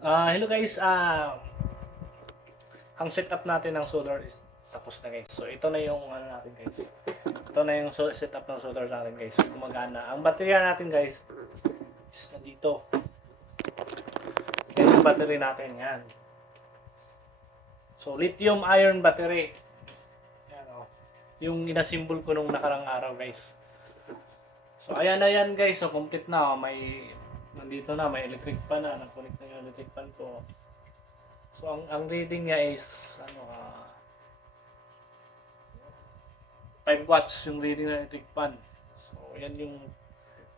Hello guys, ang setup natin ng solar is tapos na guys. So ito na yung ano natin guys. Ito na yung setup ng solar natin guys. Gumagana. Ang baterya natin guys is nandito. Yan yung battery natin yan. So lithium iron battery. Yan oh. Yung inasimbol ko nung nakarang araw guys. So ayan na yan guys. So complete na. May nandito na, may electric pan na. Nag-connect na yung electric pan ko. So ang reading niya is ano 5 watts yung reading ng electric fan. So yan yung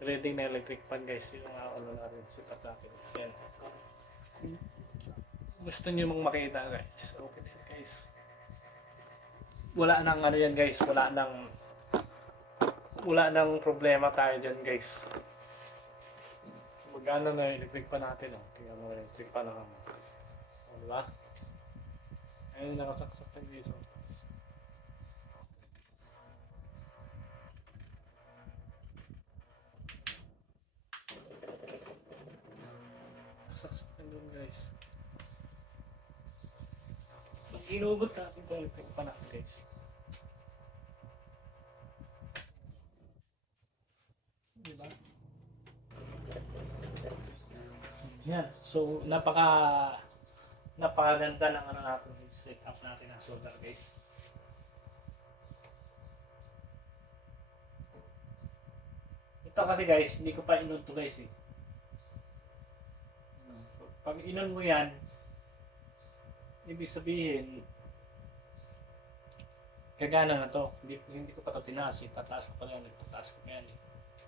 reading ng electric fan guys. Yung ano natin, setup natin. Yan. Gusto niyo mong makita guys. Okay din guys. Wala nang ano yan guys. Wala nang problema tayo dyan guys. Magana na yung electric fan natin. Oh. Tingnan mo electric fan na kamo. O, diba? Ayun nakasaksak tayo guys. Oh. Nakasaksak tayo dun guys. Pag inugot natin yung electric fan natin guys. Diba? Yan. So napakaganda ng ano natin, setup natin ng solar guys. Ito kasi guys, hindi ko pa inon to guys eh. Pag inon mo yan, ibig sabihin, gagana na to. Hindi ko pa ito tinaas eh. Tataas ko pa yan. Tataas ko pa yan eh.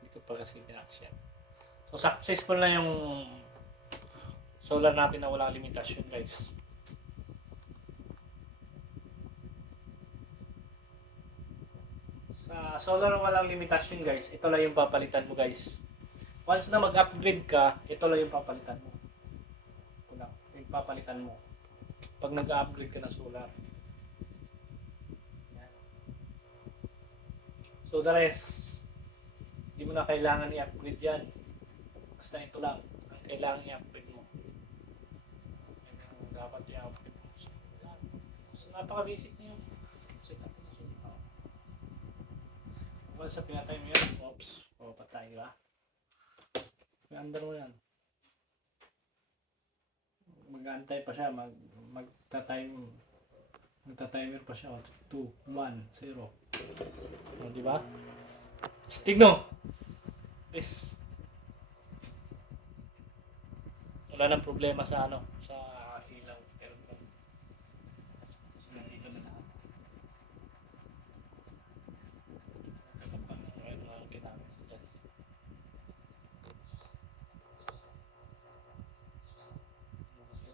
Hindi ko pa kasi tinaas yan. So successful na yung solar natin na walang limitasyon guys. Sa solar na walang limitasyon guys, ito lang yung papalitan mo guys. Once na mag-upgrade ka, ito lang yung papalitan mo. Ito lang, yung papalitan mo. Pag nag-upgrade ka ng solar. Yan. So the rest, hindi mo na kailangan i-upgrade yan. Basta ito lang ang kailangan i-upgrade mo. Yan ang dapat i-upgrade mo. So, yan. So napaka-basic na yung setup na solar. Once sa pinatay mo yun, oops, patay ba? Under mo yan. Mag-aantay pa siya, magta-timer pa siya. 2, 1, 0. O, di ba? Stigno! Please. Wala nang problema sa ano, sa ilaw. Pero so, nandito na lahat.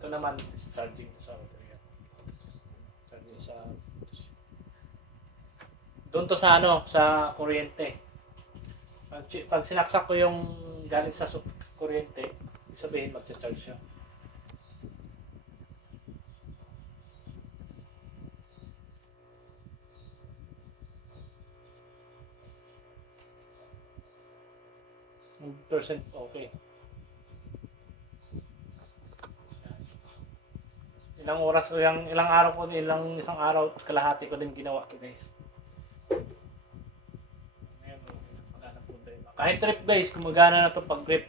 Ito naman is charging sa baterya. Charging sa doon to sa ano, sa kuryente. Pag sinaksak ko yung galing sa kuryente, ibig sabihin magcha-charge siya. Percent okay. Ilang oras o ilang araw ko, isang araw at kalahati ko din ginawa to guys. Ngayon, wala na problema. Kahit trip guys, gumagana na to pag grip.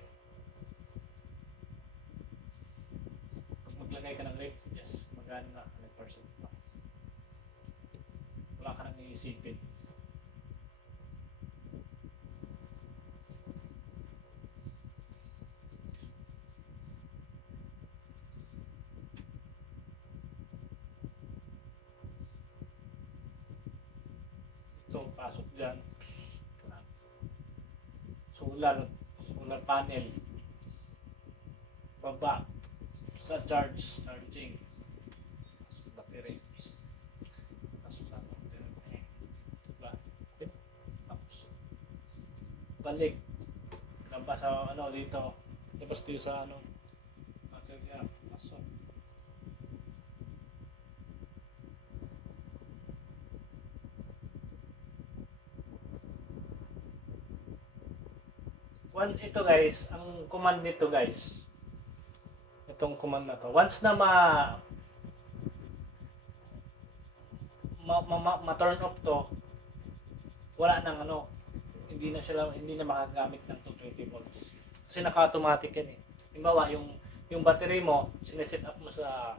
Pag maglagay ka ng grip, yes, gumagana na 100% pa. Wala ka nang iisipin. So, pasok dyan. Solar panel. Baba. Sa charging. Sa battery. Pasok sa battery. Diba? Tapos, balik. Lampas sa ano dito. Tapos dito sa ano. Battery. Pasok. Ito guys, ang command nito guys. itong command na to. Once na ma-turn off to, wala nang ano, hindi na makagamit ng 220 volts. Kasi naka-automatic yan eh. Halimbawa, yung battery mo, sineset up mo sa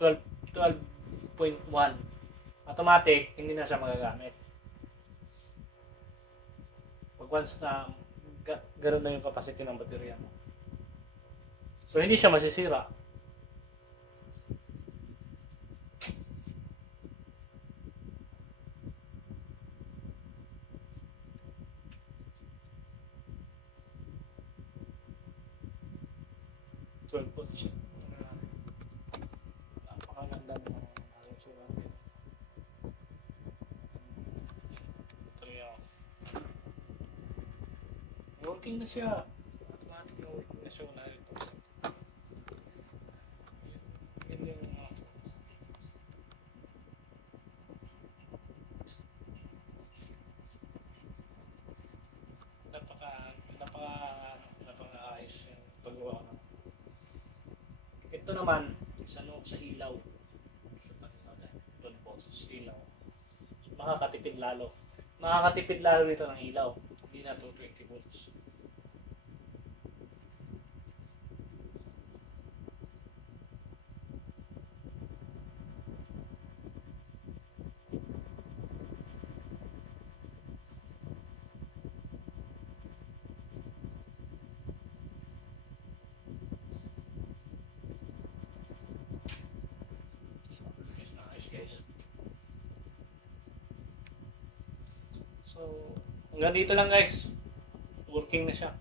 12.1. Automatic, hindi na siya magagamit. Pag once na ganoon na yung capacity ng baterya mo. So, hindi siya masisira. Volts. Napakaganda ng aking sulat. Ito yung working na siya. Automatic na working na siya. Yun yung napaka-ayos yung paggawa ng. Ito naman, sa ilaw. 12 volts ilaw. So, makakatipid lalo. Makakatipid lalo ito ng ilaw. Hindi na 220 volts. Nice guys. So, hanggang dito lang guys. Working na siya.